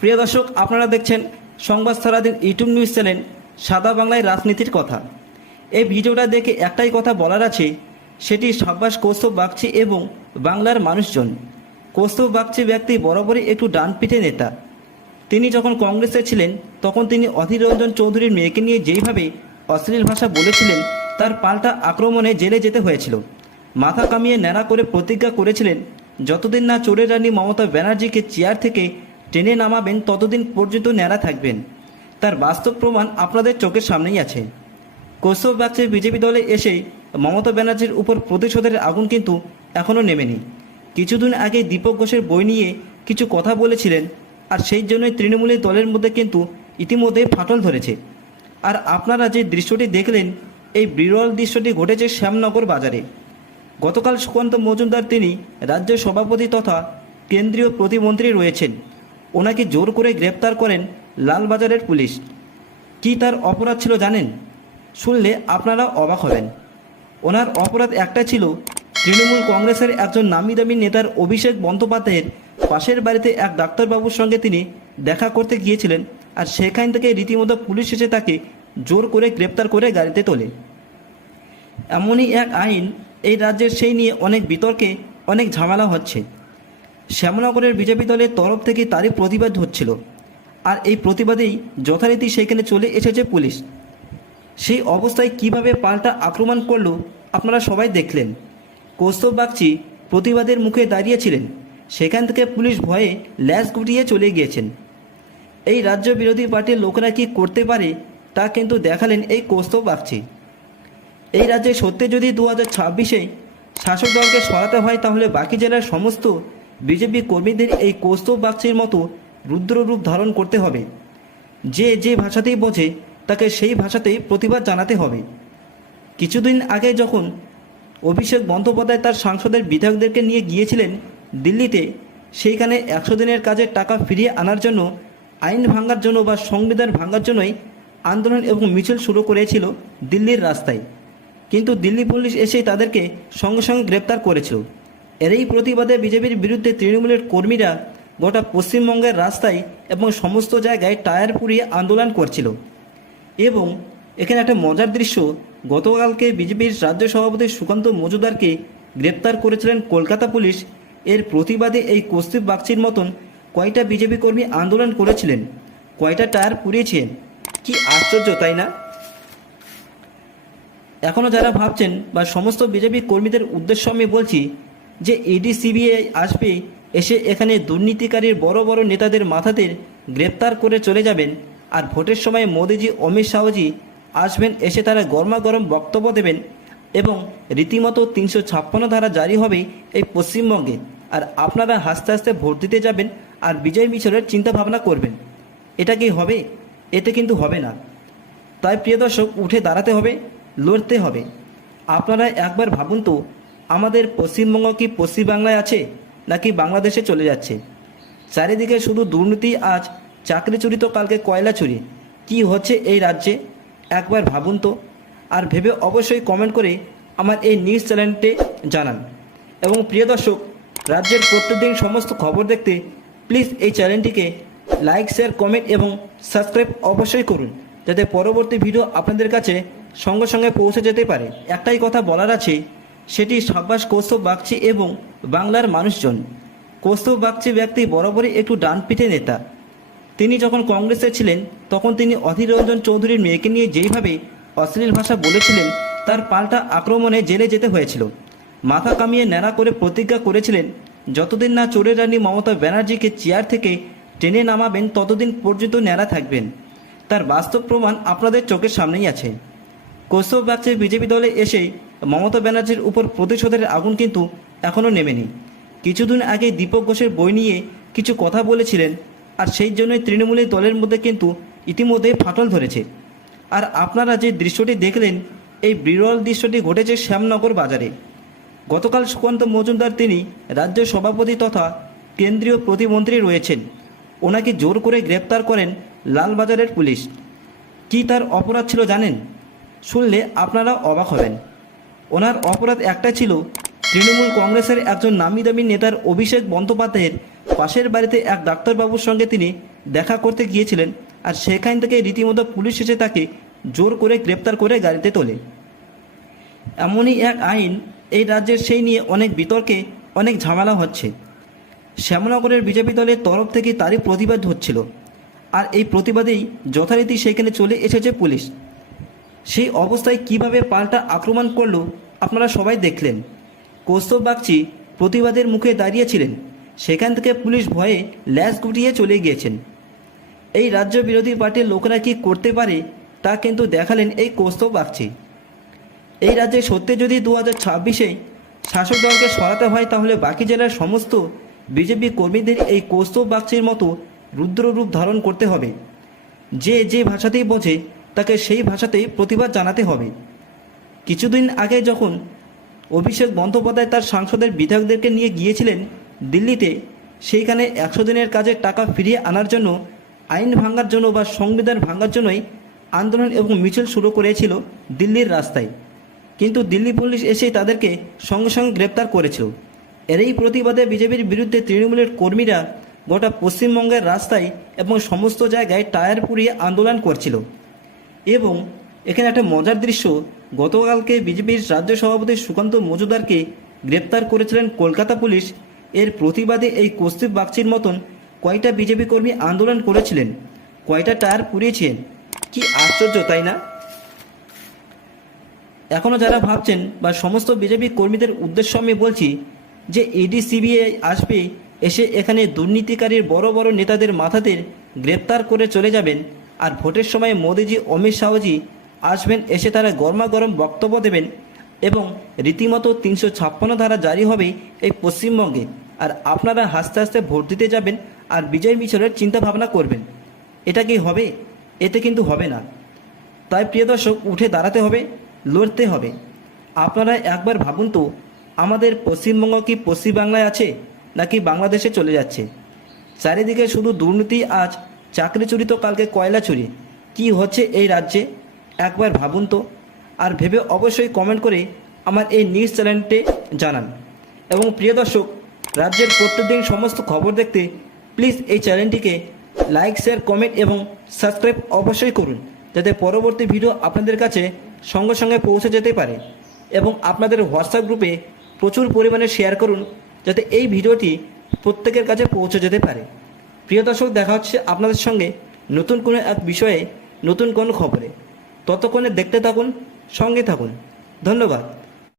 প্রিয় দর্শক, আপনারা দেখছেন সংবাদ সারাদিন ইউটিউব নিউজ চ্যানেল সাদা বাংলায় রাজনীতির কথা। এই ভিডিওটা দেখে একটাই কথা বলার আছে, সেটি সাব্বাস কৌস্তব বাগচি এবং বাংলার মানুষজন। কৌস্তব বাগচি ব্যক্তি বরাবরই একটু ডান পিঠে নেতা। তিনি যখন কংগ্রেসে ছিলেন, তখন তিনি অধীর রঞ্জন চৌধুরীর মেয়েকে নিয়ে যেইভাবে অশ্লীল ভাষা বলেছিলেন, তার পাল্টা আক্রমণে জেলে যেতে হয়েছিল। মাথা কামিয়ে ন্যাড়া করে প্রতিজ্ঞা করেছিলেন, যতদিন না চোরের রানী মমতা ব্যানার্জিকে চেয়ার থেকে টেনে নামাবেন, ততদিন পর্যন্ত ন্যাড়া থাকবেন। তার বাস্তব প্রমাণ আপনাদের চোখের সামনেই আছে। কৌস্তব বাগচি বিজেপি দলে এসে মমতা ব্যানার্জির উপর প্রতিশোধের আগুন কিন্তু এখনও নেমেনি। কিছুদিন আগে দীপক ঘোষের বই নিয়ে কিছু কথা বলেছিলেন আর সেই জন্যই তৃণমূলের দলের মধ্যে কিন্তু ইতিমধ্যে ফাটল ধরেছে। আর আপনারা যে দৃশ্যটি দেখলেন, এই বিরল দৃশ্যটি ঘটেছে শ্যামনগর বাজারে। গতকাল সুকান্ত মজুমদার তিনি রাজ্য সভাপতি তথা কেন্দ্রীয় প্রতিমন্ত্রী রয়েছেন। ওনাকে জোর করে গ্রেপ্তার করেন লালবাজারের পুলিশ। কি তার অপরাধ ছিল জানেন? শুনলে আপনারা অবাক হবেন। ওনার অপরাধ একটা ছিল তৃণমূল কংগ্রেসের একজন নামি দামি নেতার অভিষেক বন্দ্যোপাধ্যায়ের পাশের বাড়িতে এক ডাক্তারবাবুর সঙ্গে তিনি দেখা করতে গিয়েছিলেন আর সেখান থেকে রীতিমতো পুলিশ এসে তাকে জোর করে গ্রেপ্তার করে গাড়িতে তোলে। এমনই এক আইন এই রাজ্যের সেই নিয়ে অনেক বিতর্কে অনেক ঝামেলা হচ্ছে। শ্যামনগরের বিজেপি দলের তরফ থেকে তারই প্রতিবাদ হচ্ছিল। আর এই প্রতিবাদেই যথারীতি সেখানে চলে এসেছে পুলিশ। সেই অবস্থায় কীভাবে পাল্টা আক্রমণ করল আপনারা সবাই দেখলেন। কৌস্তব বাগচি প্রতিবাদের মুখে দাঁড়িয়েছিলেন সেখান থেকে পুলিশ ভয়ে ল্যাস গুটিয়ে চলে গিয়েছেন। এই রাজ্য বিরোধী পার্টির লোকেরা কি করতে পারে তা কিন্তু দেখালেন এই কৌস্তব বাগচি। এই রাজ্যে সত্যি যদি দু হাজার ছাব্বিশে শাসক দলকে সরাতে হয় তাহলে বাকি জেলার সমস্ত বিজেপি কর্মীদের এই কৌস্তব বাগচির মতো রুদ্ররূপ ধারণ করতে হবে। যে যে ভাষাতেই বোঝে তাকে সেই ভাষাতেই প্রতিবাদ জানাতে হবে। কিছুদিন আগে যখন অভিষেক বন্দ্যোপাধ্যায় তার সাংসদের বিধায়কদেরকে নিয়ে গিয়েছিলেন দিল্লিতে সেইখানে একশো দিনের কাজের টাকা ফিরিয়ে আনার জন্য, আইন ভাঙার জন্য বা সংবিধান ভাঙার জন্যই আন্দোলন এবং মিছিল শুরু করেছিল দিল্লির রাস্তায়। কিন্তু দিল্লি পুলিশ এসেই তাদেরকে সঙ্গে সঙ্গে গ্রেপ্তার করেছিল। এরই প্রতিবাদে বিজেপির বিরুদ্ধে তৃণমূলের কর্মীরা গোটা পশ্চিমবঙ্গের রাস্তায় এবং সমস্ত জায়গায় টায়ার পুড়িয়ে আন্দোলন করছিল। এবং এখানে একটা মজার দৃশ্য, গতকালকে বিজেপির রাজ্য সভাপতি সুকান্ত মজুদারকে গ্রেপ্তার করেছিলেন কলকাতা পুলিশ এর প্রতিবাদে এই কস্তিব বাগচির মতন কয়টা বিজেপি কর্মী আন্দোলন করেছিলেন? কয়টা টায়ার পুড়িয়েছেন কি আশ্চর্য, তাই না? এখনও যারা ভাবছেন বা সমস্ত বিজেপি কর্মীদের উদ্দেশ্য আমি বলছি যে ইডি, সিবিআই আসবে, এসে এখানে দুর্নীতিকারীর বড় বড় নেতাদের মাথাদের গ্রেপ্তার করে চলে যাবেন আর ভোটের সময় মোদিজি, অমিত শাহজি আসবেন, এসে তারা গরমাগরম বক্তব্য দেবেন এবং রীতিমতো তিনশো ছাপ্পান্ন ধারা জারি হবে এই পশ্চিমবঙ্গে। আর আপনারা হাসতে হাসতে ভোট দিতে যাবেন আর বিজয় মিছলের চিন্তা ভাবনা করবেন। এটা কি হবে? এতে কিন্তু হবে না। তাই প্রিয় দর্শক, উঠে দাঁড়াতে হবে, লড়তে হবে। আপনারা একবার ভাবুন তো, আমাদের পশ্চিমবঙ্গ কি পশ্চিমবাংলায় আছে নাকি বাংলাদেশে চলে যাচ্ছে? চারিদিকে শুধু দুর্নীতি, আজ চাকরি চুরি তো কালকে কয়লা চুরি। কি হচ্ছে এই রাজ্যে? একবার ভাবুন তো। আর ভেবে অবশ্যই কমেন্ট করে আমার এই নিউজ চ্যানেলটি জানান। এবং প্রিয় দর্শক রাজ্যের প্রত্যেকদিন সমস্ত খবর দেখতে প্লিজ এই চ্যানেলটিকে লাইক শেয়ার কমেন্ট এবং সাবস্ক্রাইব অবশ্যই করুন, যাতে পরবর্তী ভিডিও আপনাদের কাছে সঙ্গে সঙ্গে পৌঁছে যেতে পারে। একটাই কথা বলার আছে, সেটি সাব্বাস কৌস্তব বাগচি এবং বাংলার মানুষজন। কৌস্তব বাগচি ব্যক্তি বরাবরই একটু ডানপিঠে নেতা। তিনি যখন কংগ্রেসে ছিলেন, তখন তিনি অধীর রঞ্জন চৌধুরীর মেয়েকে নিয়ে যেইভাবে অশ্লীল ভাষা বলেছিলেন, তার পাল্টা আক্রমণে জেলে যেতে হয়েছিল। মাথা কামিয়ে ন্যাড়া করে প্রতিজ্ঞা করেছিলেন যতদিন না চোরের রানী মমতা ব্যানার্জিকে চেয়ার থেকে টেনে নামাবেন, ততদিন পর্যন্ত ন্যাড়া থাকবেন। তার বাস্তব প্রমাণ আপনাদের চোখের সামনেই আছে। কৌস্তব বাগচির বিজেপি দলে এসে মমতা ব্যানার্জির উপর প্রতিশোধের আগুন কিন্তু এখনও নেমেনি। কিছুদিন আগে দীপক ঘোষের বই নিয়ে কিছু কথা বলেছিলেন, আর সেই জন্যই তৃণমূলের দলের মধ্যে কিন্তু ইতিমধ্যে ফাটল ধরেছে। আর আপনারা যে দৃশ্যটি দেখলেন, এই বিরল দৃশ্যটি ঘটেছে শ্যামনগর বাজারে। গতকাল সুকান্ত মজুমদার তিনি রাজ্য সভাপতি তথা কেন্দ্রীয় প্রতিমন্ত্রী রয়েছেন। ওনাকে জোর করে গ্রেপ্তার করেন লালবাজারের পুলিশ। কি তার অপরাধ ছিল জানেন? শুনলে আপনারা অবাক হবেন। ওনার অপরাধ একটা ছিল তৃণমূল কংগ্রেসের একজন নামি দামি নেতার অভিষেক বন্দ্যোপাধ্যায়ের পাশের বাড়িতে এক ডাক্তারবাবুর সঙ্গে তিনি দেখা করতে গিয়েছিলেন আর সেখান থেকে রীতিমতো পুলিশ এসে তাকে জোর করে গ্রেপ্তার করে গাড়িতে তোলে। এমনই এক আইন এই রাজ্যের সেই নিয়ে অনেক বিতর্কে, অনেক ঝামেলা হচ্ছে। শ্যামনগরের বিজেপি দলের তরফ থেকে তারই প্রতিবাদ হচ্ছিল। আর এই প্রতিবাদেই যথারীতি সেখানে চলে এসেছে পুলিশ। সেই অবস্থায় কীভাবে পাল্টা আক্রমণ করল, আপনারা সবাই দেখলেন। কৌস্তব বাগচি প্রতিবাদের মুখে দাঁড়িয়েছিলেন সেখান থেকে পুলিশ ভয়ে ল্যাস গুটিয়ে চলে গিয়েছেন। এই রাজ্য বিরোধী পার্টির লোকেরা কি করতে পারে, তা কিন্তু দেখালেন এই কৌস্তব বাগচি। এই রাজ্যে সত্যি যদি দু হাজার ছাব্বিশে শাসক দলকে সরাতে হয়, তাহলে বাকি জেলার সমস্ত বিজেপি কর্মীদের এই কৌস্তব বাগচির মতো রুদ্ররূপ ধারণ করতে হবে। যে যে ভাষাতেই বোঝে, তাকে সেই ভাষাতেই প্রতিবাদ জানাতে হবে। কিছুদিন আগে যখন অভিষেক বন্দ্যোপাধ্যায় তার সাংসদের বিধায়কদেরকে নিয়ে গিয়েছিলেন দিল্লিতে, সেইখানে একশো দিনের কাজের টাকা ফিরিয়ে আনার জন্য, আইন ভাঙার জন্য বা সংবিধান ভাঙার জন্যই আন্দোলন এবং মিছিল শুরু করেছিল দিল্লির রাস্তায়। কিন্তু দিল্লি পুলিশ এসেই তাদেরকে সঙ্গে সঙ্গে গ্রেপ্তার করেছিল এর এই প্রতিবাদে বিজেপির বিরুদ্ধে তৃণমূলের কর্মীরা গোটা পশ্চিমবঙ্গের রাস্তায় এবং সমস্ত জায়গায় টায়ার পুড়িয়ে আন্দোলন করছিল। এবং এখানে একটা মজার দৃশ্য, গতকালকে বিজেপির রাজ্য সভাপতি সুকান্ত মজুদারকে গ্রেপ্তার করেছিলেন কলকাতা পুলিশ। এর প্রতিবাদে এই কস্তিব বাগচির মতন কয়টা বিজেপি কর্মী আন্দোলন করেছিলেন, কয়টা টায়ার পুড়িয়েছেন কি আশ্চর্য, তাই না? এখনও যারা ভাবছেন বা সমস্ত বিজেপি কর্মীদের উদ্দেশ্য আমি বলছি যে ইডি সিবিআই আসবে, এসে এখানে দুর্নীতিকারীর বড় বড় নেতাদের মাথাদের গ্রেপ্তার করে চলে যাবেন আর ভোটের সময় মোদিজি, অমিত শাহজি আসবেন, এসে তারা গরমা গরম বক্তব্য দেবেন এবং রীতিমতো তিনশো ছাপ্পান্ন ধারা জারি হবে এই পশ্চিমবঙ্গে। আর আপনারা হাসতে হাসতে ভোট দিতে যাবেন আর বিজয় মিছলের চিন্তা ভাবনা করবেন। এটা কি হবে? এতে কিন্তু হবে না। তাই প্রিয় দর্শক, উঠে দাঁড়াতে হবে। লড়তে হবে। আপনারা একবার ভাবুন তো, আমাদের পশ্চিমবঙ্গ কি পশ্চিমবাংলায় আছে নাকি বাংলাদেশে চলে যাচ্ছে? চারিদিকে শুধু দুর্নীতি আজ চাকরি চুরি তো কালকে কয়লা চুরি কি হচ্ছে এই রাজ্যে? একবার ভাবুন তো। আর ভেবে অবশ্যই কমেন্ট করে আমার এই নিউজ চ্যানেলটি জানান। এবং প্রিয় দর্শক, রাজ্যের প্রত্যেকদিন সমস্ত খবর দেখতে প্লিজ এই চ্যানেলটিকে লাইক শেয়ার কমেন্ট এবং সাবস্ক্রাইব অবশ্যই করুন। যাতে পরবর্তী ভিডিও আপনাদের কাছে সঙ্গে সঙ্গে পৌঁছে যেতে পারে এবং আপনাদের হোয়াটসঅ্যাপ গ্রুপে প্রচুর পরিমাণে শেয়ার করুন যাতে এই ভিডিওটি প্রত্যেকের কাছে পৌঁছে যেতে পারে। প্রিয় দর্শক, দেখা হচ্ছে আপনাদের সঙ্গে নতুন কোনো এক বিষয়ে নতুন কোনো খবরে। ততক্ষণে দেখতে থাকুন, সঙ্গে থাকুন। ধন্যবাদ।